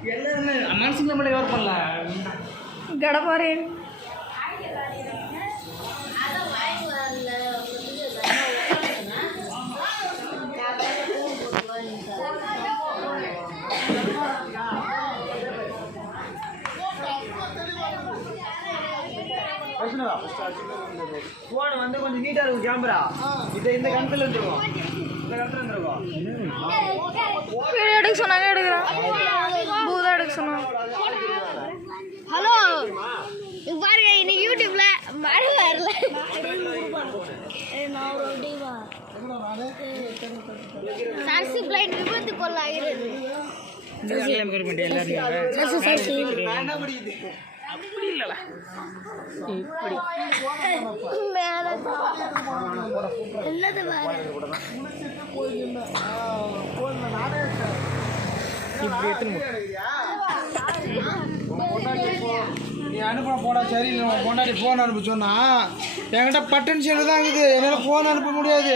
மனசுக்கு நம்மளே யோர் பண்ணல கடப்பாரு போன் வந்து கொஞ்சம் நீட்டா இருக்கும் கேமரா இந்த கணத்துல இருந்துருக்கும் இந்த கணத்துல இருந்துருக்கும் வீடியோ எடுக்க சொன்னாங்க எடுக்கிறேன் பூதா எடுக்க சொன்னாங்க ஹலோ பாருங்க இன்னைக்கு யூடியூப்ல மழை வரல சரசு பிளைன் விபத்து கொள்ளாகிறது அப்படி இல்லல என்னது நீ அனுப்ப போடா சரி இல்லை கொண்டாடி ஃபோன் அனுப்ப சொன்னா என்கிட்ட பட்டன் செல்லு தான் இருக்குது என்னால் ஃபோன் அனுப்ப முடியாது